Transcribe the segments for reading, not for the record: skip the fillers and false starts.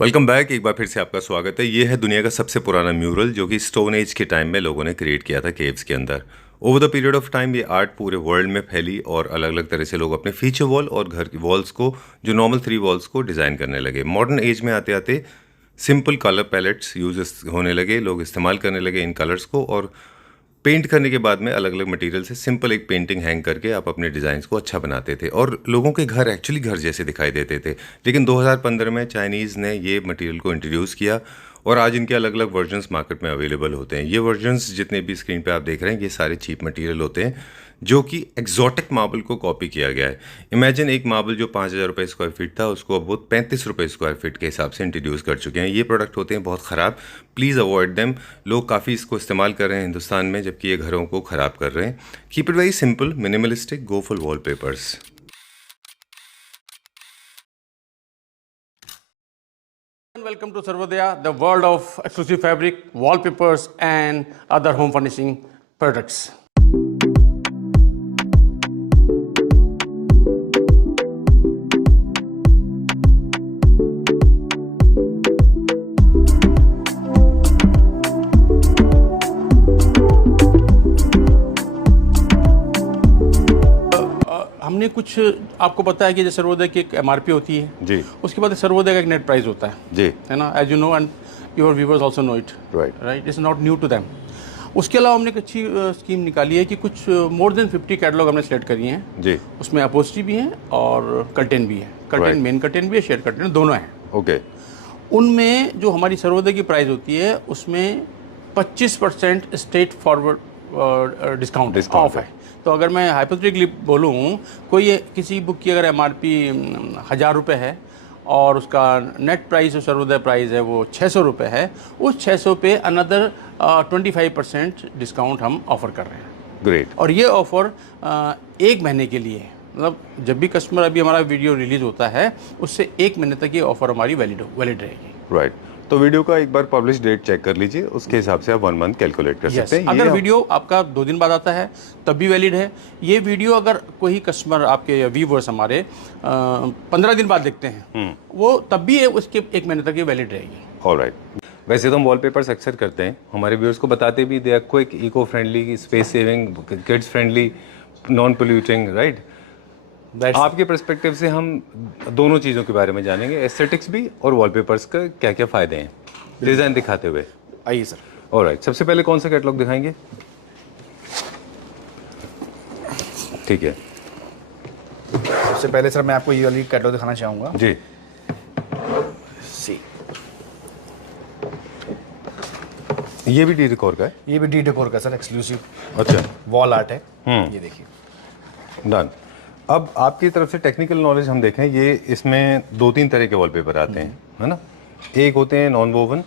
Welcome back. एक बार फिर से आपका स्वागत है। ये है दुनिया का सबसे पुराना म्यूरल जो कि स्टोन एज के टाइम में लोगों ने क्रिएट किया था केव्स के अंदर। Over the period of time ये आर्ट पूरे वर्ल्ड में फैली और अलग अलग तरह से लोग अपने फीचर वॉल और घर की वॉल्स को, जो नॉर्मल 3 वॉल्स को डिज़ाइन करने लगे। मॉडर्न एज में आते आते सिंपल कलर पैलेट्स यूज होने लगे, लोग इस्तेमाल करने लगे इन कलर्स को, और पेंट करने के बाद में अलग अलग मटेरियल से सिंपल एक पेंटिंग हैंग करके आप अपने डिज़ाइंस को अच्छा बनाते थे और लोगों के घर एक्चुअली घर जैसे दिखाई देते थे। लेकिन 2015 में चाइनीज़ ने ये मटेरियल को इंट्रोड्यूस किया और आज इनके अलग अलग वर्जन्स मार्केट में अवेलेबल होते हैं। ये वर्जन्स जितने भी स्क्रीन पे आप देख रहे हैं ये सारे चीप मटेरियल होते हैं जो कि एक्जॉटिक मार्बल को कॉपी किया गया है। इमेजिन एक मार्बल जो 5,000 रुपये स्क्वायर फीट था उसको अब वो 35 रुपये स्क्वायर फीट के हिसाब से इंट्रोड्यूस कर चुके हैं। ये प्रोडक्ट होते हैं बहुत ख़राब, प्लीज़ अवॉइड देम। लोग काफ़ी इसको इस्तेमाल कर रहे हैं हिंदुस्तान में, जबकि ये घरों को ख़राब कर रहे हैं। Keep it very simple, minimalistic, go for wallpapers. Welcome to Sarvodaya, the world of exclusive fabric, wallpapers and other home furnishing products. हमने कुछ आपको पता है कि जैसे सर्वोदय की एक एमआरपी होती है जी, उसके बाद सर्वोदय का एक नेट प्राइस होता है जी, है ना, as you know and your viewers also know it, right, it's not new to them. उसके अलावा हमने एक अच्छी स्कीम निकाली है कि कुछ मोर देन 50 कैटलॉग हमने सेलेक्ट करी हैं जी। उसमें अपोजिटी भी हैं और कर्टेन भी है। कर्टेन मेन कर्टेन भी है, शेड कर्टेन दोनों हैं। ओके। उनमें जो हमारी सर्वोदय की प्राइस होती है उसमें 25% स्ट्रेट फॉरवर्ड डिस्काउंट ऑफ है। तो अगर मैं हाइपोथेटिकली बोलूँ, कोई किसी बुक की अगर एमआरपी 1,000 रुपये है और उसका नेट प्राइस जो सर्वोदय प्राइस है वो 600 रुपये है, उस 600 पे अनदर 25% डिस्काउंट हम ऑफ़र कर रहे हैं। ग्रेट। और ये ऑफ़र 1 महीने के लिए है, मतलब जब भी कस्टमर, अभी हमारा वीडियो रिलीज़ होता है उससे 1 महीने तक ये ऑफ़र हमारी वैलिड रहेगी। राइट। तो वीडियो का एक बार पब्लिश डेट चेक कर लीजिए, उसके हिसाब से आप 1 मंथ कैलकुलेट कर सकते हैं। अगर वीडियो आपका 2 दिन बाद आता है तब भी वैलिड है। ये वीडियो अगर कोई कस्टमर आपके व्यूवर्स हमारे 15 दिन बाद देखते हैं वो तब भी उसके 1 महीने तक ये वैलिड रहेगी। ऑलराइट। वैसे तो हम वॉलपेपर्स अक्सर करते हैं, हमारे व्यूअर्स को बताते भी, they are quick, eco friendly, space saving, kids friendly, non polluting, right. आपके पर्सपेक्टिव से हम दोनों चीज़ों के बारे में जानेंगे, एस्थेटिक्स भी और वॉलपेपर्स का क्या क्या फ़ायदे हैं, डिज़ाइन दिखाते हुए। आइए सर। ऑलराइट, सबसे पहले कौन सा कैटलॉग दिखाएंगे? ठीक है, सबसे पहले सर मैं आपको ये वाली कैटलॉग दिखाना चाहूँगा जी। सी, ये भी डी डेकोर का है? ये भी डी डेकोर का सर, एक्सक्लूसिव अच्छा, वॉल आर्ट है। ये देखिए, डन। अब आपकी तरफ से टेक्निकल नॉलेज हम देखें, ये इसमें 2-3 तरह के वॉलपेपर आते हैं, है ना। एक होते हैं नॉन वोवन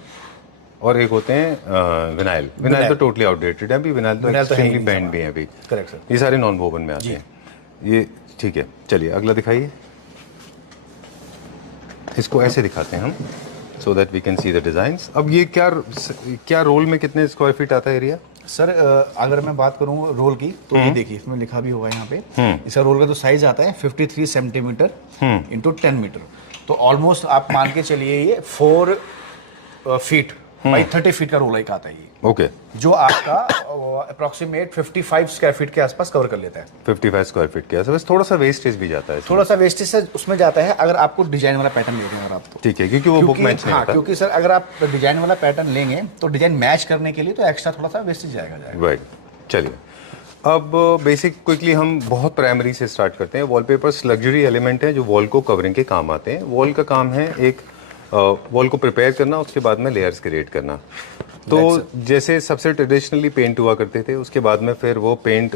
और एक होते हैं विनाइल। विनाइल तो टोटली आउटडेटेड है अभी, विनाइल तो एक्सट्रीमली बैंड भी है अभी। Correct sir. ये सारे नॉन वोवन में आते हैं ये, ठीक है। चलिए अगला दिखाइए। इसको ऐसे दिखाते हैं हम, so that we can see the designs. अब ये क्या रोल में कितने स्क्वायर फीट आता है एरिया? सर अगर मैं बात करूँ रोल की तो ये देखिए, इसमें लिखा भी होगा यहाँ पे, इसका रोल का जो साइज आता है 53 सेंटीमीटर इंटू 10 मीटर। तो ऑलमोस्ट आप मान के चलिए ये 4 फीट बाई 30 फीट का रोल एक आता है ये। ओके। जो आपका अप्रोक्सीमेट 55 स्क्वायर फीट के आसपास कवर कर लेता है। 55 स्क्वायर फीट के आसपास। थोड़ा सा वेस्टेज भी जाता है, थोड़ा सा वेस्टेज उसमें जाता है अगर आपको डिजाइन वाला पैटर्न ले रहे हैं अगर आप तो। ठीक है, क्योंकि वो बुक मैच नहीं होता। क्योंकि सर अगर आप डिजाइन वाला पैटर्न लेंगे तो डिजाइन मैच करने के लिए तो एक्स्ट्रा थोड़ा सा वेस्टेज जाएगा। राइट। चलिए अब बेसिक क्विकली हम बहुत प्राइमरी से स्टार्ट करते हैं। वॉलपेपर्स लग्जरी एलिमेंट है जो वॉल को कवरिंग के काम आते हैं। वॉल का काम है एक वॉल को प्रिपेयर करना, उसके बाद में लेयर्स क्रिएट करना। तो जैसे सबसे ट्रेडिशनली पेंट हुआ करते थे, उसके बाद में फिर वो पेंट,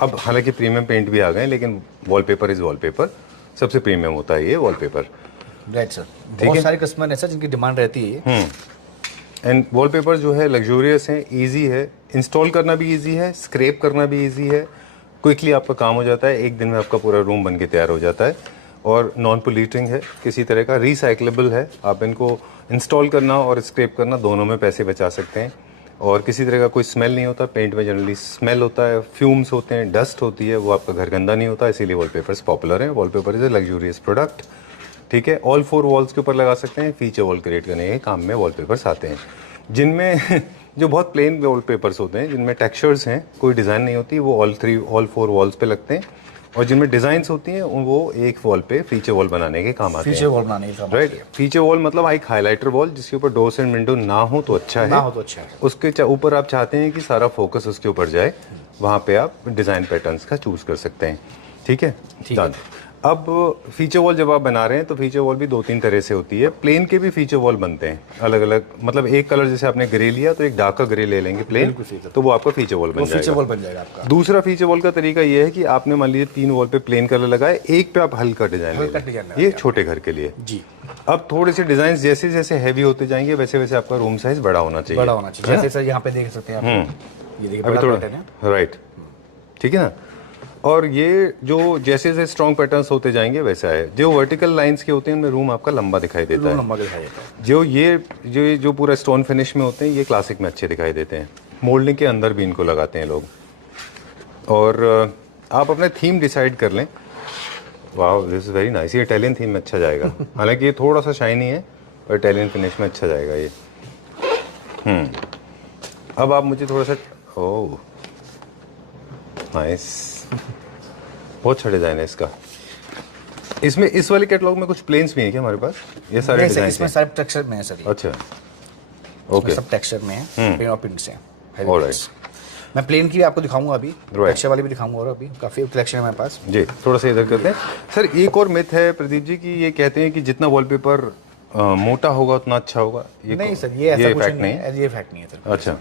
अब हालांकि प्रीमियम पेंट भी आ गए, लेकिन वॉलपेपर इज वॉलपेपर, सबसे प्रीमियम होता है ये वॉलपेपर। Right sir. बहुत सारे कस्टमर हैं सर जिनकी डिमांड रहती है। एंड वॉलपेपर जो है लग्जूरियस है, इजी है, इंस्टॉल करना भी इजी है, स्क्रैप करना भी इजी है, क्विकली आपका काम हो जाता है, 1 दिन में आपका पूरा रूम बन के तैयार हो जाता है। और नॉन पोल्यूटिंग है, किसी तरह का रिसाइक्लेबल है। आप इनको इंस्टॉल करना और स्क्रैप करना दोनों में पैसे बचा सकते हैं। और किसी तरह का कोई स्मेल नहीं होता। पेंट में जनरली स्मेल होता है, फ्यूम्स होते हैं, डस्ट होती है, वो आपका घर गंदा नहीं होता, इसीलिए वॉलपेपर्स पॉपुलर हैं। Wallpaper is a luxurious product, ठीक है, ऑल 4 वॉल्स के ऊपर लगा सकते हैं। फीचर वॉल क्रिएट करने के काम में वॉलपेपर्स आते हैं, जिनमें जो बहुत प्लेन वॉलपेपर्स होते हैं, जिनमें टेक्सचर्स हैं, कोई डिज़ाइन नहीं होती, वो ऑल 4 वॉल्स पे लगते हैं। और जिनमें डिज़ाइंस होती हैं वो एक वॉल पे फीचर वॉल बनाने के काम आते हैं। फीचर वॉल बनाने के काम राइट। फीचर वॉल मतलब एक हाइलाइटर वॉल जिसके ऊपर डोर्स एंड विंडो ना हो तो अच्छा है, ना हो तो अच्छा है। उसके ऊपर आप चाहते हैं कि सारा फोकस उसके ऊपर जाए, वहाँ पे आप डिज़ाइन पैटर्न्स का चूज़ कर सकते हैं। ठीक है, डन। अब फीचर वॉल जब आप बना रहे हैं तो फीचर वॉल भी 2-3 तरह से होती है। प्लेन के भी फीचर वॉल बनते हैं अलग अलग, मतलब एक कलर जैसे आपने ग्रे लिया तो एक डार्कर ग्रे ले लेंगे प्लेन, तो वो आपका फीचर वॉल बन फीचर जाएगा। वॉल बन जाएगा आपका। दूसरा फीचर वॉल का तरीका ये है कि आपने मान लीजिए 3 वॉल पे प्लेन कलर लगाए, एक पे आप हल्का डिजाइन ले लें, ये छोटे घर के लिए जी। अब थोड़े से डिजाइन जैसे जैसे हैवी होते जाएंगे वैसे वैसे आपका रूम साइज बड़ा होना चाहिए, बड़ा होना चाहिए। जैसे सर यहाँ पे देख सकते हैं आप, ये देखिए अभी बड़ा थोड़ा पैटर्न है। राइट, ठीक है ना। और ये जो जैसे जैसे स्ट्रॉन्ग पैटर्न्स होते जाएंगे वैसा है। जो वर्टिकल लाइंस के होते हैं उनमें रूम आपका लंबा दिखाई देता है, लंबा दिखाई देता है। जो पूरा स्टोन फिनिश में होते हैं ये क्लासिक में अच्छे दिखाई देते हैं। मोल्डिंग के अंदर भी इनको लगाते हैं लोग। और आप अपने थीम डिसाइड कर लें। वाह, दिस इज वेरी नाइस। ये इटालियन थीम में अच्छा जाएगा। हालांकि ये थोड़ा सा शाइनी है और इटालियन फिनिश में अच्छा जाएगा ये। अब आप मुझे थोड़ा सा, ओह नाइस, बहुत अच्छा डिजाइन है इसका। इसमें इस वाले कैटलॉग में कुछ प्लेन्स भी हैं क्या हमारे पास? ये सारे डिजाइन इसमें सारे टेक्सचर में है सर। अच्छा, ओके, सब टेक्सचर में है, प्लेन और प्रिंट से है। ऑलराइट। मैं प्लेन की भी आपको दिखाऊंगा अभी, टेक्सचर वाली भी दिखाऊंगा, और अभी काफी कलेक्शन है हमारे पास। जी, थोड़ा सा इधर करते हैं सर। एक और मिथ है प्रदीप जी की ये कहते हैं कि जितना वॉलपेपर मोटा होगा उतना अच्छा होगा। ये नहीं सर, ये ऐसा कुछ फैक्ट नहीं है, ये फैक्ट नहीं है सर। अच्छा,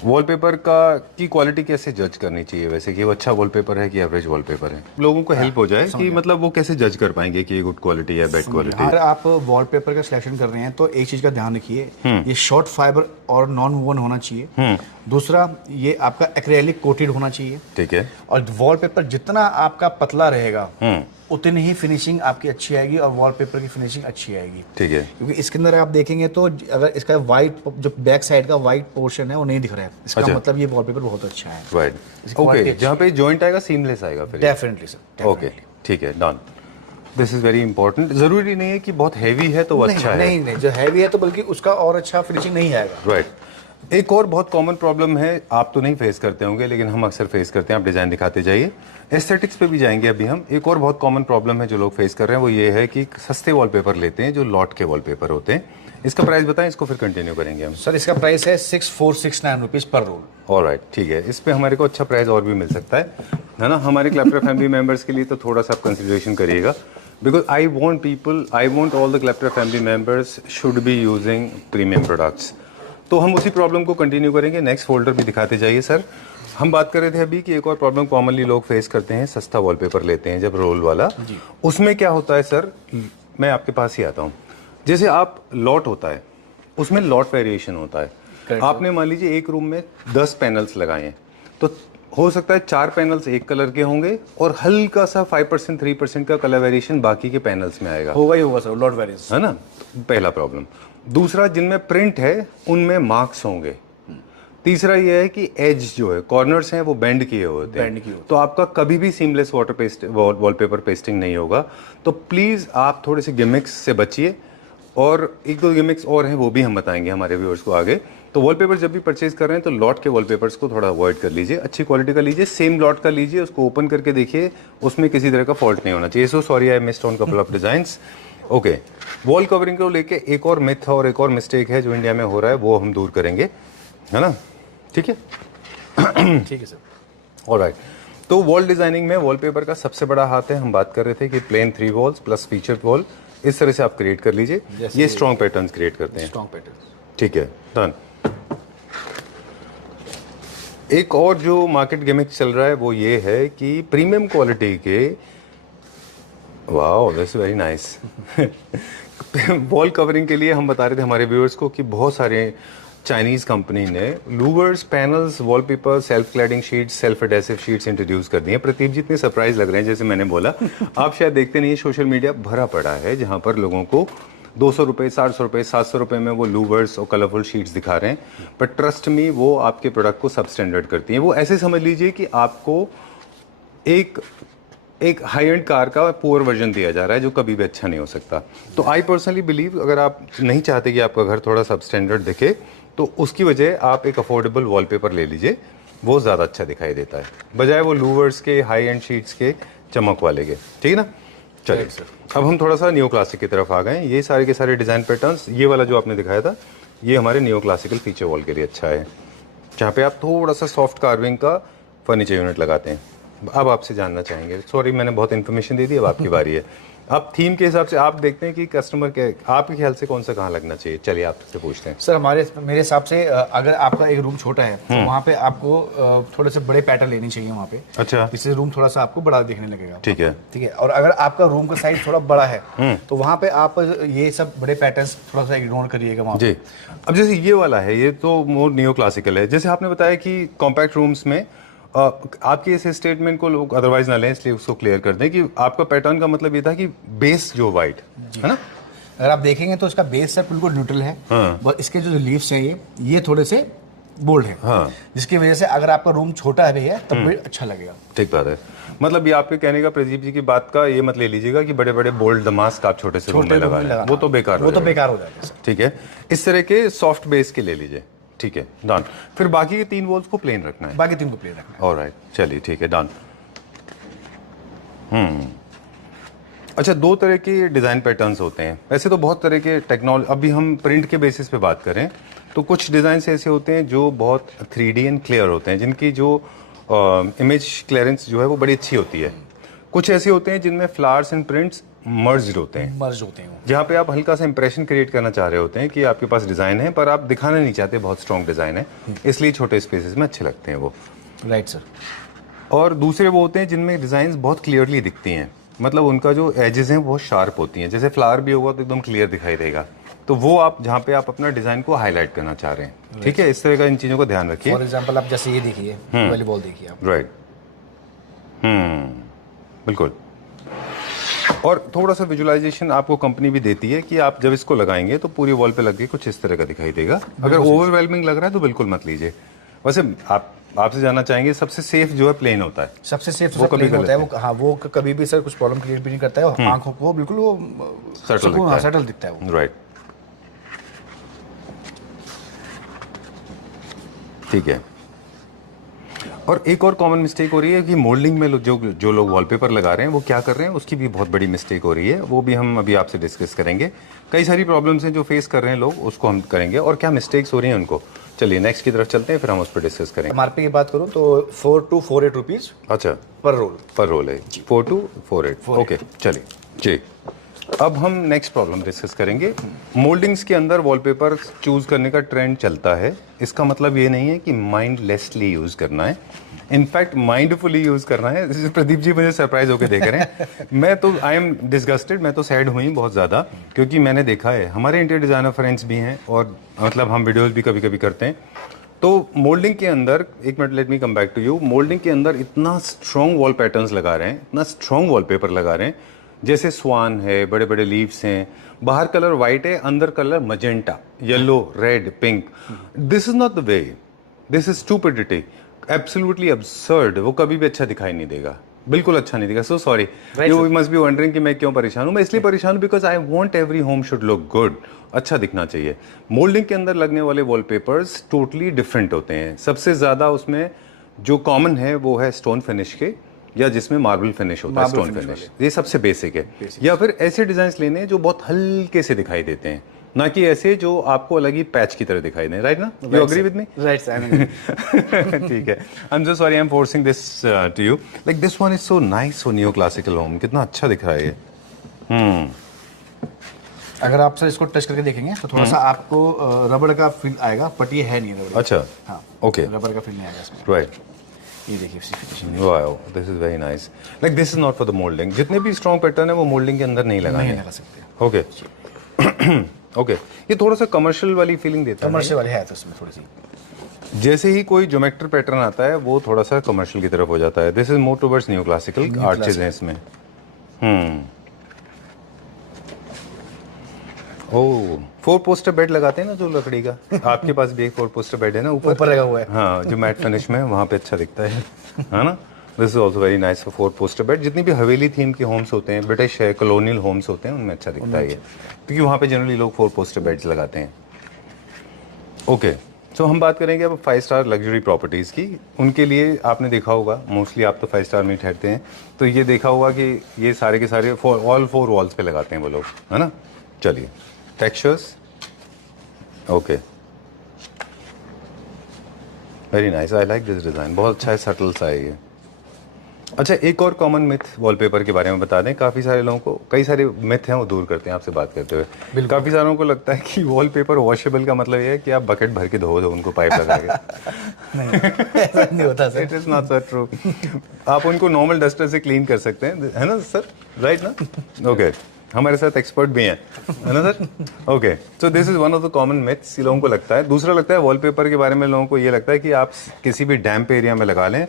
वॉलपेपर की क्वालिटी कैसे जज करनी चाहिए वैसे, कि वो अच्छा वॉलपेपर है कि एवरेज वॉलपेपर है? लोगों को हेल्प हो जाए कि मतलब वो कैसे जज कर पाएंगे कि ये गुड क्वालिटी है बैड क्वालिटी। अगर आप वॉलपेपर का सिलेक्शन कर रहे हैं तो एक चीज का ध्यान रखिए, ये शॉर्ट फाइबर और नॉन वूवन होना चाहिए। दूसरा, ये आपका एक्रेलिक कोटेड होना चाहिए। ठीक है। और वॉलपेपर जितना आपका पतला रहेगा उतनी ही फिनिशिंग आपकी अच्छी आएगी और वॉलपेपर की फिनिशिंग अच्छी आएगी। ठीक है। क्योंकि इसके अंदर आप देखेंगे तो अगर इसका वाइट जो बैक साइड का वाइट पोर्शन है वो नहीं दिख रहा है, इसका मतलब ये वॉलपेपर बहुत अच्छा है। Right, okay. जहाँ पे जॉइंट आएगा सीमलेस आएगा फिर। डेफिनेटली सर, ओके, ठीक है, done. This is very important. जरूरी नहीं है कि बहुत हैवी है तो वो अच्छा है। नहीं, जो हैवी है तो बल्कि उसका और अच्छा फिनिशिंग नहीं आएगा। राइट। एक और बहुत कॉमन प्रॉब्लम है, आप तो नहीं फेस करते होंगे लेकिन हम अक्सर फेस करते हैं। आप डिज़ाइन दिखाते जाइए, एस्थेटिक्स पे भी जाएंगे अभी हम। एक और बहुत कॉमन प्रॉब्लम है जो लोग फेस कर रहे हैं, वो ये है कि सस्ते वॉलपेपर लेते हैं जो लॉट के वॉलपेपर होते हैं। इसका प्राइस बताएं, इसको फिर कंटिन्यू करेंगे हम। सर इसका प्राइस है 6469 रुपीज़ पर रोल। ऑलराइट, ठीक है। इस पे हमारे को अच्छा प्राइस और भी मिल सकता है ना। हमारे क्लैप्टर फैमिली मेंबर्स के लिए तो थोड़ा सा आप कंसिडरेशन करिएगा, because I want all the clapter family members should be using premium products. तो हम उसी प्रॉब्लम को कंटिन्यू करेंगे। नेक्स्ट फोल्डर भी दिखाते जाइए सर। हम बात कर रहे थे अभी कि एक और प्रॉब्लम कॉमनली लोग फेस करते हैं, सस्ता वॉलपेपर लेते हैं जब रोल वाला। उसमें क्या होता है सर, मैं आपके पास ही आता हूँ। जैसे आप लॉट होता है, उसमें लॉट वेरिएशन होता है। आपने मान लीजिए एक रूम में 10 पैनल्स लगाए हैं, तो हो सकता है 4 पैनल्स एक कलर के होंगे और हल्का सा 5% 3% का कलर वेरिएशन बाकी के पैनल्स में आएगा। होगा ही होगा सर, लॉट वेरिएशन, है ना, पहला प्रॉब्लम। दूसरा, जिनमें प्रिंट है उनमें मार्क्स होंगे। तीसरा ये है कि एज जो है, कॉर्नर्स हैं, वो बेंड किए होते हैं, तो आपका कभी भी सीमलेस वॉलपेपर पेस्टिंग नहीं होगा। तो प्लीज़ आप थोड़े से गिमिक्स से बचिए, और एक दो गिमिक्स और हैं वो भी हम बताएंगे हमारे व्यूअर्स को आगे। तो वॉलपेपर जब भी परचेज कर रहे हैं तो लॉट के वॉलपेपर्स को थोड़ा अवॉइड कर लीजिए, अच्छी क्वालिटी का लीजिए। सेम लॉट का लीजिए, उसको ओपन करके देखिए, उसमें किसी तरह का फॉल्ट नहीं होना चाहिए। सो sorry, I missed on couple of designs. Okay, wall covering को लेके एक और मिथ और एक और मिस्टेक है जो इंडिया में हो रहा है, वो हम दूर करेंगे, है ना। ठीक है, ठीक है सर। ऑलराइट। तो वॉल डिजाइनिंग में वॉलपेपर का सबसे बड़ा हाथ है। हम बात कर रहे थे कि plain 3 walls plus feature wall, इस तरह से आप क्रिएट कर लीजिए। ये स्ट्रॉन्ग पैटर्न्स क्रिएट करते हैं। स्ट्रॉन्ग पैटर्न, ठीक है, डन। एक और जो मार्केट गिमिक चल रहा है वो ये है कि प्रीमियम क्वालिटी के, wow that's very nice, wall covering के लिए हम बता रहे थे हमारे व्यूअर्स को कि बहुत सारे चाइनीज कंपनी ने louvres, panels, wallpaper, self cladding sheets, self adhesive sheets introduce कर दी हैं। प्रदीप जी इतने सरप्राइज लग रहे हैं, जैसे मैंने बोला आप शायद देखते नहीं है, सोशल मीडिया भरा पड़ा है जहां पर लोगों को 200 रुपये, 400 रुपये, 700 रुपये में वो लूवर्स और कलरफुल शीट्स दिखा रहे हैं। बट ट्रस्ट मी, वो आपके प्रोडक्ट को सब स्टैंडर्ड करती हैं। वो ऐसे समझ लीजिए कि आपको एक एक हाई एंड कार का पुअर वर्जन दिया जा रहा है जो कभी भी अच्छा नहीं हो सकता। तो आई पर्सनली बिलीव अगर आप नहीं चाहते कि आपका घर थोड़ा सब स्टैंडर्ड दिखे तो उसकी वजह आप एक अफोर्डेबल वॉलपेपर ले लीजिए, वो ज़्यादा अच्छा दिखाई देता है बजाय वो लूवर्स के हाई एंड शीट्स के चमक वाले के। ठीक है ना? चलिए अब हम थोड़ा सा न्यू क्लासिक की तरफ आ गए। ये सारे के सारे डिज़ाइन पैटर्न्स, ये वाला जो आपने दिखाया था ये हमारे न्यू क्लासिकल फीचर वॉल के लिए अच्छा है, जहाँ पे आप थोड़ा सा सॉफ्ट कार्विंग का फर्नीचर यूनिट लगाते हैं। अब आपसे जानना चाहेंगे, सॉरी मैंने बहुत इन्फॉर्मेशन दे दी, अब आपकी बारी है। अब थीम के हिसाब से आप देखते हैं कि कस्टमर के आपके ख्याल से कौन सा कहाँ लगना चाहिए। चलिए आपसे पूछते हैं। सर मेरे हिसाब से अगर आपका एक रूम छोटा है तो वहाँ पे आपको थोड़े से बड़े पैटर्न लेनी चाहिए वहाँ पे। अच्छा, इससे रूम थोड़ा सा आपको बड़ा दिखने लगेगा। ठीक है, ठीक है। और अगर आपका रूम का साइज थोड़ा बड़ा है तो वहाँ पे आप ये सब बड़े पैटर्न्स थोड़ा सा इग्नोर करिएगा वहाँ जी। अब जैसे ये वाला है, ये तो मोर न्यू क्लासिकल है। जैसे आपने बताया कि कॉम्पैक्ट रूम्स में आपके इस स्टेटमेंट को लोग अदरवाइज ना लें, इसलिए उसको क्लियर कर दें कि आपका पैटर्न का मतलब ये था कि बेस जो वाइट है ना, अगर आप देखेंगे तो इसका बेस सर बिल्कुल न्यूट्रल है। हाँ। इसके जो लीव्स हैं ये थोड़े से बोल्ड है। हाँ। जिसकी वजह से अगर आपका रूम छोटा है भैया तब भी अच्छा लगेगा। ठीक बात है। मतलब ये आपके कहने का, प्रदीप जी की बात का ये मत ले लीजिएगा कि बड़े बड़े बोल्ड दमास्क आप छोटे से रूम में लगा रहे हैं, वो तो बेकार हो जाएगा। ठीक है, इस तरह के सॉफ्ट बेस के ले लीजिए। ठीक है, डन। फिर बाकी के 3 वॉल्स को प्लेन रखना है। बाकी 3 को प्लेन रखना है। ऑलराइट, चलिए ठीक है, डन। अच्छा, 2 तरह के डिज़ाइन पैटर्न्स होते हैं। वैसे तो बहुत तरह के टेक्नोलॉजी, अभी हम प्रिंट के बेसिस पे बात करें तो कुछ डिज़ाइन ऐसे होते हैं जो बहुत 3D एंड क्लियर होते हैं, जिनकी जो इमेज क्लियरेंस जो है वो बड़ी अच्छी होती है। कुछ ऐसे होते हैं जिनमें फ्लावर्स एंड प्रिंट्स मर्ज होते हैं, जहाँ पे आप हल्का सा इंप्रेशन क्रिएट करना चाह रहे होते हैं कि आपके पास डिज़ाइन है पर आप दिखाना नहीं चाहते बहुत स्ट्रॉन्ग डिज़ाइन है, इसलिए छोटे स्पेसेस में अच्छे लगते हैं वो। Right sir. और दूसरे वो होते हैं जिनमें डिज़ाइंस बहुत क्लियरली दिखती हैं, मतलब उनका जो एजेस हैं बहुत शार्प होती हैं। जैसे फ्लावर भी होगा तो एकदम क्लियर दिखाई देगा, तो वो आप जहाँ पे आप अपना डिज़ाइन को हाईलाइट करना चाह रहे हैं। ठीक है, इस तरह का इन चीज़ों का ध्यान रखिए। फॉर एग्जांपल आप जैसे ये देखिए, वॉलीबॉल देखिए आप। राइट, बिल्कुल। और थोड़ा सा विजुअलाइजेशन आपको कंपनी भी देती है कि आप जब इसको लगाएंगे तो पूरी वॉल पे लग के कुछ इस तरह का दिखाई देगा। अगर ओवरवेलमिंग लग रहा है तो बिल्कुल मत लीजिए। वैसे आपसे जानना चाहेंगे, सबसे सेफ जो है प्लेन होता है। सबसे सेफ वो कभी होता है, वो हाँ, वो कभी भी सर कुछ प्रॉब्लम क्रिएट भी नहीं करता है। आंखों को बिल्कुल वो सटल दिखता है वो। राइट, ठीक है। और एक और कॉमन मिस्टेक हो रही है कि मोल्डिंग में जो लोग वॉलपेपर लगा रहे हैं वो क्या कर रहे हैं, उसकी भी बहुत बड़ी मिस्टेक हो रही है। वो भी हम अभी आपसे डिस्कस करेंगे। कई सारी प्रॉब्लम्स हैं जो फेस कर रहे हैं लोग, उसको हम करेंगे और क्या मिस्टेक्स हो रही हैं उनको। चलिए नेक्स्ट की तरफ चलते हैं, फिर हम उस पर डिस्कस करेंगे। MRP की बात करूँ तो 4 to 48 रुपीज़। अच्छा, पर रोल है 4 to 48। ओके, चलिए जी। अब हम नेक्स्ट प्रॉब्लम डिस्कस करेंगे। मोल्डिंग्स के अंदर वॉलपेपर चूज करने का ट्रेंड चलता है। इसका मतलब ये नहीं है कि माइंडलेसली यूज करना है, इनफैक्ट माइंडफुली यूज करना है। प्रदीप जी मुझे सरप्राइज होकर देख रहे हैं। मैं तो आई एम डिसगस्टेड, मैं तो सैड हुई बहुत ज़्यादा, क्योंकि मैंने देखा है, हमारे इंटीरियर डिज़ाइनर फ्रेंड्स भी हैं और मतलब हम वीडियोज़ भी कभी कभी करते हैं। तो मोल्डिंग के अंदर, एक minute, let me come back to you. Moulding के अंदर इतना स्ट्रॉन्ग वॉल पैटर्न्स लगा रहे हैं, इतना स्ट्रॉन्ग वॉलपेपर लगा रहे हैं, जैसे स्वान है, बड़े बड़े लीव्स हैं, बाहर कलर वाइट है, अंदर colour magenta, yellow, red, pink. This is not the way, this is stupidity, absolutely absurd. वो कभी भी अच्छा दिखाई नहीं देगा, बिल्कुल अच्छा नहीं देगा। So sorry, you must be wondering कि मैं क्यों परेशान हूँ। मैं इसलिए परेशान हूँ because I want every home should look good, अच्छा दिखना चाहिए। मोल्डिंग के अंदर लगने वाले वॉलपेपर्स टोटली डिफरेंट होते हैं। सबसे ज़्यादा उसमें जो कॉमन है वो है स्टोन फिनिश के, या जिसमें मार्बल फिनिश होता है, स्टोन फिनिश, ये सबसे बेसिक है। या फिर ऐसे डिजाइन लेने जो बहुत हल्के से दिखाई देते हैं, ना कि ऐसे जो आपको अलग ही पैच की तरह दिखाई दें। राइट ना? You agree with me? Right sir. ठीक है। I am so sorry, I am forcing this to you. Like this one is so nice, so new classical home, कितना अच्छा दिख रहा है ये। अगर आप सर इसको टच करके देखेंगे तो थोड़ा सा आपको रबड़ का फील आएगा, बट ये है नहीं रबड़। अच्छा, हाँ, ओके, रबड़ का फील नहीं आएगा इसमें। राइट। ये देखिए इसकी finishing. Wow, this is very nice. Like this is not for the moulding. जितने भी स्ट्रॉन्ग पैटर्न है वो मोल्डिंग के अंदर नहीं लगाने, नहीं लगा सकते। ओके। ओके, ये थोड़ा सा कमर्शियल वाली फीलिंग देता है। कमर्शियल वाली है तो इसमें थोड़ी सी, जैसे ही कोई ज्योमेट्री पैटर्न आता है वो थोड़ा सा कमर्शियल की तरफ हो जाता है। This is more towards new classical arches हैं इसमें। ओह, 4 पोस्टर बेड लगाते हैं ना जो लकड़ी का, आपके पास भी एक 4 पोस्टर बेड है ना ऊपर लगा हुआ है। हाँ, जो मैट फिनिश में वहाँ पे अच्छा दिखता है ना? This is also very nice for 4 poster bed. जितनी भी हवेली थीम के होम्स होते हैं, ब्रिटिश कॉलोनियल होम्स होते हैं, उनमें अच्छा दिखता है ये, क्योंकि वहाँ पे जनरली लोग 4 पोस्टर बेड्स लगाते हैं। ओके, सो हम बात करेंगे अब 5 स्टार लग्जरी प्रॉपर्टीज़ की। उनके लिए आपने देखा होगा, मोस्टली आप तो 5 स्टार में ही ठहरते हैं, तो ये देखा होगा कि ये सारे के सारे ऑल 4 वॉल्स पे लगाते हैं वो लोग, है ना। चलिए, textures, okay, very nice, I like this design, बहुत अच्छा है, सटल सा है ये। अच्छा, एक और कॉमन मिथ वॉलपेपर के बारे में बता दें। काफ़ी सारे लोगों को, कई सारे मिथ हैं वो दूर करते हैं आपसे बात करते हुए। काफ़ी सारों को लगता है कि वॉलपेपर वॉशेबल का मतलब ये है कि आप बकेट भर के धो दो उनको पाइप लगा के। नहीं, ऐसा नहीं होता sir. It is not sir true. आप उनको नॉर्मल डस्टर से क्लीन कर सकते हैं, है ना सर, राइट ना। ओके, हमारे साथ एक्सपर्ट भी हैं, है ना sir. Okay, so this is one of the common myths लोगों को लगता है। दूसरा लगता है वॉलपेपर के बारे में लोगों को ये लगता है कि आप किसी भी डैम्प एरिया में लगा लें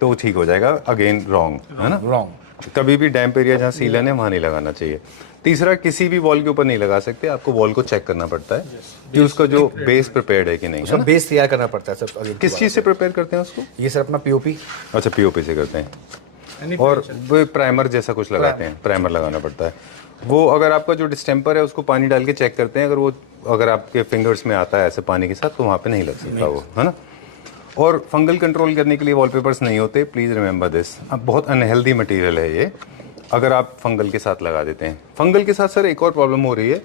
तो वो ठीक हो जाएगा। अगेन रॉन्ग, है ना, रॉन्ग। कभी भी डैम्प एरिया जहाँ सीलन है वहाँ नहीं लगाना चाहिए। तीसरा, किसी भी वॉल के ऊपर नहीं लगा सकते, आपको वॉल को चेक करना पड़ता है कि उसका जो बेस प्रिपेयर्ड है कि नहीं, है ना। बेस तैयार करना पड़ता है सर। किस चीज़ से प्रिपेयर करते हैं उसको? ये सर अपना पीओपी। अच्छा, पीओपी से करते हैं, और वो प्राइमर जैसा कुछ लगाते हैं, प्राइमर लगाना पड़ता है। वो अगर आपका जो डिस्टेम्पर है उसको पानी डाल के चेक करते हैं, अगर आपके फिंगर्स में आता है ऐसे पानी के साथ तो वहाँ पे नहीं लग सकता वो, है ना। और फंगल कंट्रोल करने के लिए वॉलपेपर्स नहीं होते, प्लीज़ रिमेंबर दिस। अब बहुत अनहेल्दी मटेरियल है ये, अगर आप फंगल के साथ लगा देते हैं। फंगल के साथ सर एक और प्रॉब्लम हो रही है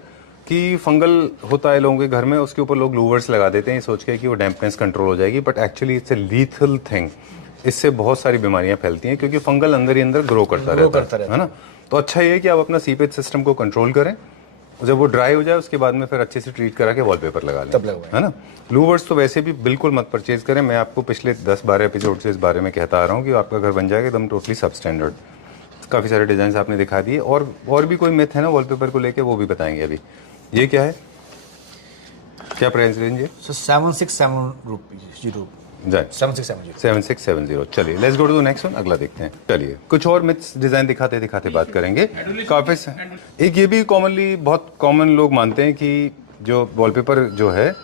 कि फंगल होता है लोगों के घर में, उसके ऊपर लोग लूवर्स लगा देते हैं सोच के कि वो डैम्पनेस कंट्रोल हो जाएगी, but actually it's a lethal thing. इससे बहुत सारी बीमारियां फैलती हैं क्योंकि फंगल अंदर ही अंदर ग्रो करता रहता है ना। तो अच्छा ये है कि आप अपना सीपेज सिस्टम को कंट्रोल करें, जब वो ड्राई हो जाए उसके बाद में फिर अच्छे से ट्रीट करा के वॉलपेपर लगा लें, है ना। लूवर्स तो वैसे भी बिल्कुल मत परचेज करें। मैं आपको पिछले 10-12 एपिसोड से इस बारे में कहता आ रहा हूँ कि आपका घर बन जाएगा एकदम टोटली सब स्टैंडर्ड। काफ़ी सारे डिजाइन आपने दिखा दिए, और भी कोई मिथ है ना वॉलपेपर को लेके, वो भी बताएंगे अभी। ये क्या है, क्या प्राइस रेंज है? 767 रुपीज। 7670। चलिए, let's go to the next one, अगला देखते हैं। चलिए, कुछ और मिथ्स डिजाइन दिखाते दिखाते बात करेंगे। काफी एक ये भी कॉमनली, बहुत कॉमन लोग मानते हैं कि जो वॉलपेपर जो है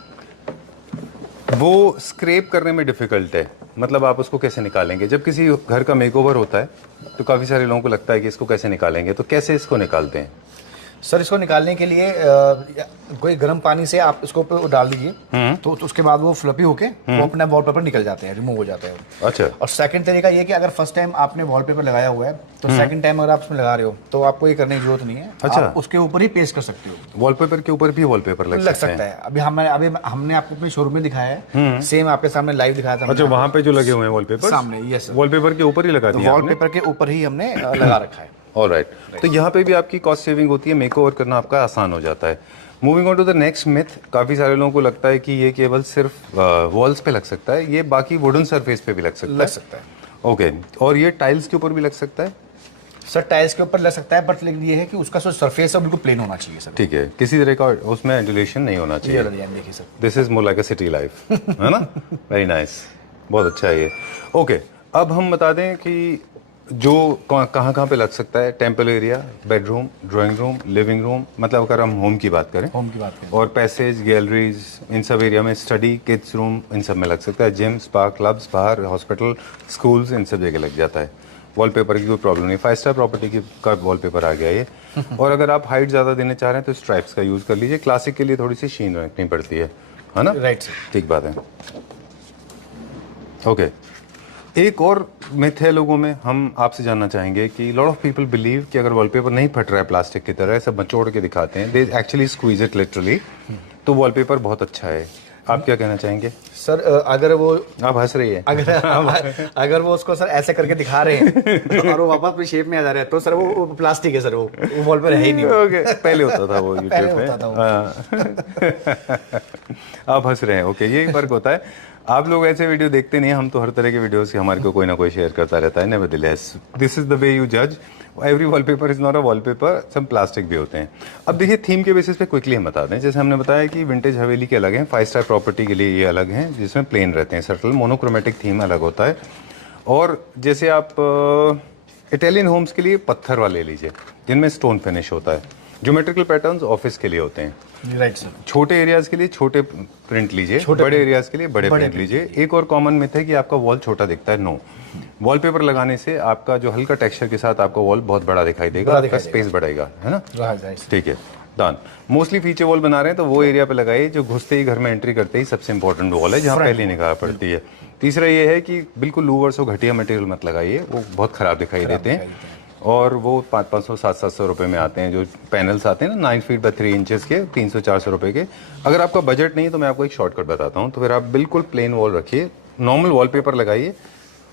वो स्क्रैप करने में डिफिकल्ट है। मतलब आप उसको कैसे निकालेंगे? जब किसी घर का मेकओवर होता है तो काफी सारे लोगों को लगता है कि इसको कैसे निकालेंगे, तो कैसे इसको निकालते हैं? सर, इसको निकालने के लिए कोई गर्म पानी से आप इसको ऊपर डाल दीजिए, तो उसके बाद वो फ्लपी होके वो अपना वॉलपेपर निकल जाते हैं, रिमूव हो जाते हैं। अच्छा। और सेकंड तरीका ये कि अगर फर्स्ट टाइम आपने वॉलपेपर लगाया हुआ है तो सेकंड टाइम अगर आप उसमें लगा रहे हो तो आपको ये करने की जरूरत नहीं है। अच्छा। आप उसके ऊपर ही पेस्ट कर सकते हो। वॉलपेपर के ऊपर भी वॉलपेपर लग सकता है। अभी हमने आपको अपने शोरूम में दिखाया है, सेम आपके सामने लाइव दिखाया था। अच्छा, वहाँ पे जो लगे हुए हैं वॉलपेपर सामने, यस, वॉलपेपर के ऊपर ही लगा दिया? वॉलपेपर के ऊपर ही हमने लगा रखा है। ऑलराइट, तो यहाँ पे भी आपकी कॉस्ट सेविंग होती है, मेकओवर करना आपका आसान हो जाता है। Moving on to the next myth, काफ़ी सारे लोगों को लगता है कि ये केवल सिर्फ वॉल्स पे लग सकता है, ये बाकी वुडन सरफेस पे भी लग सकता है। ओके, और ये टाइल्स के ऊपर भी लग सकता है? सर, टाइल्स के ऊपर लग सकता है, बट लेकिन ये है कि उसका जो सरफेस है बिल्कुल प्लेन होना चाहिए सर। ठीक है, किसी तरह का उसमें एंडुलेशन नहीं होना चाहिए। देखिए sir, this is more like a city life, है ना। वेरी नाइस, बहुत अच्छा है ये। ओके, अब हम बता दें कि जो कहाँ पे लग सकता है। Temple area, bedroom, drawing room, living room, मतलब अगर हम होम की बात करें, और पैसेज, गैलरीज, इन सब एरिया में, स्टडी, किड्स रूम, इन सब में लग सकता है। जिम, स्पा, क्लब्स, बाहर, हॉस्पिटल, स्कूल्स, इन सब जगह लग जाता है। वॉलपेपर की कोई प्रॉब्लम नहीं, 5 स्टार प्रॉपर्टी का वॉलपेपर आ गया ये। और अगर आप हाइट ज़्यादा देना चाह रहे हैं तो स्ट्राइप्स का यूज़ कर लीजिए। क्लासिक के लिए थोड़ी सी शीन रखनी पड़ती है ना। राइट, ठीक बात है। ओके, एक और मिथ है लोगों में, हम आपसे जानना चाहेंगे कि लॉट ऑफ पीपल बिलीव कि अगर वॉलपेपर नहीं फट रहा है प्लास्टिक की तरह, सब मचोड़ के दिखाते हैं, they actually squeeze it literally, तो वॉलपेपर बहुत अच्छा है। आप क्या कहना चाहेंगे? सर, अगर वो, आप हंस रही है, अगर वो उसको सर ऐसे करके दिखा रहे हैं और वो वापस अपनी शेप में आ जा रहे हैं तो सर वो प्लास्टिक है सर, वो वॉलपेपर है ही नहीं। ओके, पहले होता था वो यूट्यूब पे। आप हंस रहे हैं, ओके, ये फर्क होता है। आप लोग ऐसे वीडियो देखते नहीं, हम तो हर तरह के वीडियोस से हमारे को कोई ना कोई शेयर करता रहता है। Nevertheless, this is the way you जज। Every wallpaper is not a wallpaper, सब प्लास्टिक भी होते हैं। अब देखिए, थीम के बेसिस पे क्विकली हम बता दें। जैसे हमने बताया कि विंटेज हवेली के अलग हैं, 5 स्टार प्रॉपर्टी के लिए ये अलग हैं, जिसमें प्लेन रहते हैं, सटल मोनोक्रोमेटिक थीम अलग होता है। और जैसे आप इटालियन होम्स के लिए पत्थर वाले लीजिए जिनमें स्टोन फिनिश होता है। ज्योमेट्रिकल पैटर्न्स ऑफिस के लिए होते हैं। Right sir. छोटे एरियाज के लिए छोटे प्रिंट लीजिए, बड़े एरियाज के लिए बड़े प्रिंट लीजिए। एक और कॉमन मिथ है कि आपका वॉल छोटा दिखता है। नो, वॉलपेपर लगाने से आपका जो हल्का टेक्सचर के साथ आपका वॉल बहुत बड़ा दिखाई देगा, आपका स्पेस बढ़ेगा, है ना? ठीक है, डन। मोस्टली फीचर वॉल बना रहे हैं तो वो एरिया पे लगाइए जो घुसते ही घर में एंट्री करते ही सबसे इंपॉर्टेंट वॉल है, जहाँ पहली निगाह पड़ती है। तीसरा ये है कि बिल्कुल लूवर्स और घटिया मटेरियल मत लगाइए, वो बहुत खराब दिखाई देते हैं और वो 500 700 रुपये में आते हैं। जो पैनल्स आते हैं ना 9 फीट बाई 3 इंचेस के 300-400 रुपये के। अगर आपका बजट नहीं है तो मैं आपको एक शॉर्टकट बताता हूँ। तो फिर आप बिल्कुल प्लेन वॉल रखिए, नॉर्मल वॉलपेपर लगाइए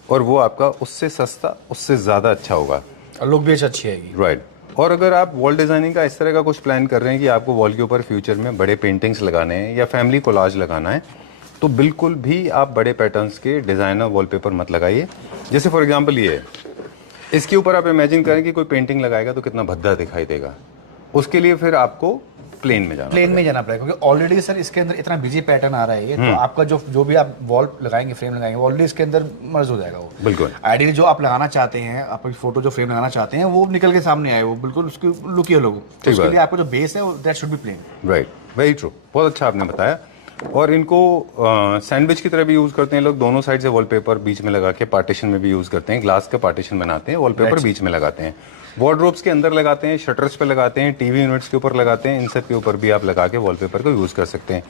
और वो आपका उससे सस्ता, उससे ज़्यादा अच्छा होगा और लुक भी अच्छी आएगी। राइट। और अगर आप वॉल डिज़ाइनिंग का इस तरह का कुछ प्लान कर रहे हैं कि आपको वॉल के ऊपर फ्यूचर में बड़े पेंटिंग्स लगाने हैं या फैमिली कोलाज लगाना है, तो बिल्कुल भी आप बड़े पैटर्न्स के डिज़ाइनर वॉलपेपर मत लगाइए। जैसे फॉर एग्जांपल ये है, इसके ऊपर आप इमेजिन करें कि कोई पेंटिंग लगाएगा तो कितना भद्दा दिखाई देगा। उसके लिए फिर आपको प्लेन में जाना पड़ेगा, क्योंकि ऑलरेडी सर इसके अंदर इतना बिजी पैटर्न आ रहा है, तो आपका जो भी आप वॉल लगाएंगे, फ्रेम लगाएंगे, ऑलरेडी इसके अंदर मर्ज हो जाएगा वो। बिल्कुल आइडियली जो आप लगाना चाहते हैं, आपकी फोटो जो फ्रेम लगाना चाहते हैं वो निकल के सामने आए, वो बिल्कुल उसकी लुक ही अलग हो। तो उसके लिए आपका जो बेस है that should be plain. Right, very true, बहुत अच्छा आपने बताया। और इनको सैंडविच की तरह भी यूज़ करते हैं लोग, दोनों साइड से वॉलपेपर बीच में लगा के पार्टीशन में भी यूज़ करते हैं। ग्लास का पार्टीशन बनाते हैं, वॉलपेपर बीच में लगाते हैं, वार्डरोब्स के अंदर लगाते हैं, शटर्स पे लगाते हैं, टीवी यूनिट्स के ऊपर लगाते हैं। इन सब के ऊपर भी आप लगा के वॉलपेपर को यूज़ कर सकते हैं।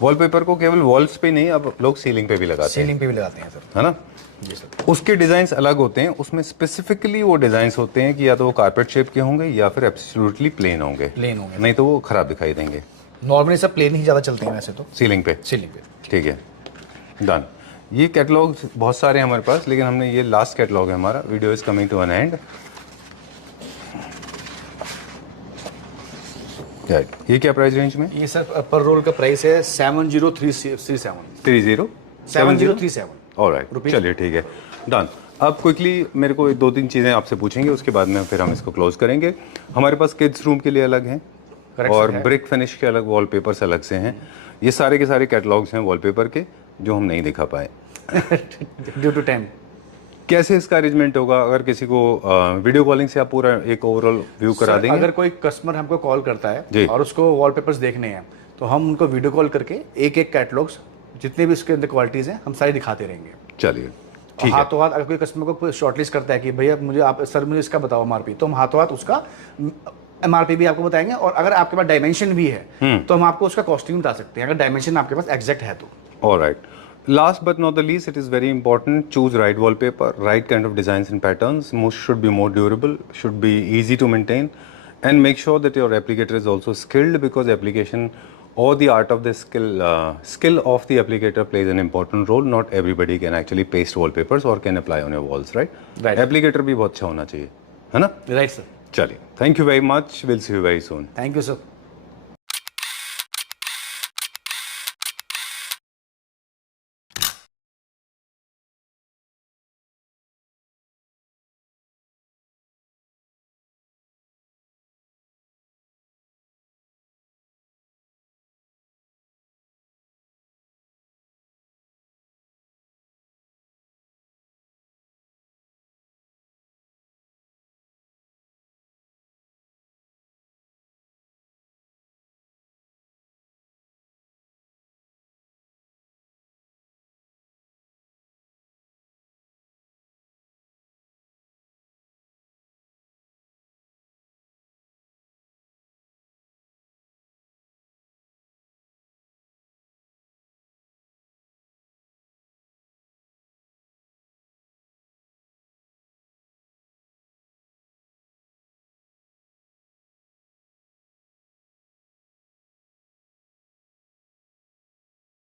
वॉलपेपर को केवल वॉल्स पे नहीं, अब लोग सीलिंग पे भी लगाते हैं। सीलिंग पे भी लगाते हैं सर, है ना? जी सर। उसके डिज़ाइंस अलग होते हैं, उसमें स्पेसिफिकली वो डिज़ाइंस होते हैं कि या तो वो कारपेट शेप के होंगे या फिर एब्सोल्युटली प्लेन होंगे, नहीं तो वो खराब दिखाई देंगे। नॉर्मली सब प्लेन ही ज़्यादा चलते हैं वैसे तो सीलिंग पे। ठीक है, डन। ये कैटलॉग बहुत सारे हैं हमारे पास, लेकिन हमने ये लास्ट कैटलॉग है हमारा। Video is coming to an end. ये क्या प्राइस रेंज में? ये सर पर रोल का प्राइस है 7037। ऑलराइट, चलिए ठीक है, डन। अब क्विकली मेरे को 2-3 चीज़ें आपसे पूछेंगे, उसके बाद में फिर हम इसको क्लोज करेंगे। हमारे पास किड्स रूम के लिए अलग हैं और ब्रिक फिनिश के अलग वॉलपेपर्स अलग से हैं। ये सारे के सारे कैटलॉग्स हैं वॉलपेपर के जो हम नहीं दिखा पाए ड्यू टू टाइम। कैसे इसका अरेंजमेंट होगा? अगर किसी को वीडियो कॉलिंग से आप पूरा एक ओवरऑल व्यू करा देंगे? अगर कोई कस्टमर हमको कॉल करता है और उसको वॉलपेपर्स देखने हैं तो हम उनको वीडियो कॉल करके एक एक कैटलॉग्स जितने भी इसके अंदर क्वालिटीज़ हैं हम सारी दिखाते रहेंगे। चलिए ठीक है। हाथों हाथ अगर कोई कस्टमर को शॉर्टलिस्ट करता है कि भैया मुझे आप सर मुझे इसका बताओ एमआरपी, तो हम हाथों हाथ उसका एमआरपी भी आपको बताएंगे। और अगर आपके पास डायमेंशन भी है तो हम आपको उसका कॉस्टिंग बता सकते हैं, अगर डायमेंशन आपके पास एग्जैक्ट है तो। Alright, last but not the least, it is very important, choose right wallpaper, right kind of designs and patterns. Most should be more durable, should be easy to maintain, and make sure that your applicator is also skilled, because application or the art of the skill of the applicator plays an important role. Not everybody can actually paste wallpapers or can apply on your walls, right? Applicator भी बहुत अच्छा होना चाहिए, है ना? Right sir. चलिए, thank you very much, we'll see you very soon. Thank you sir.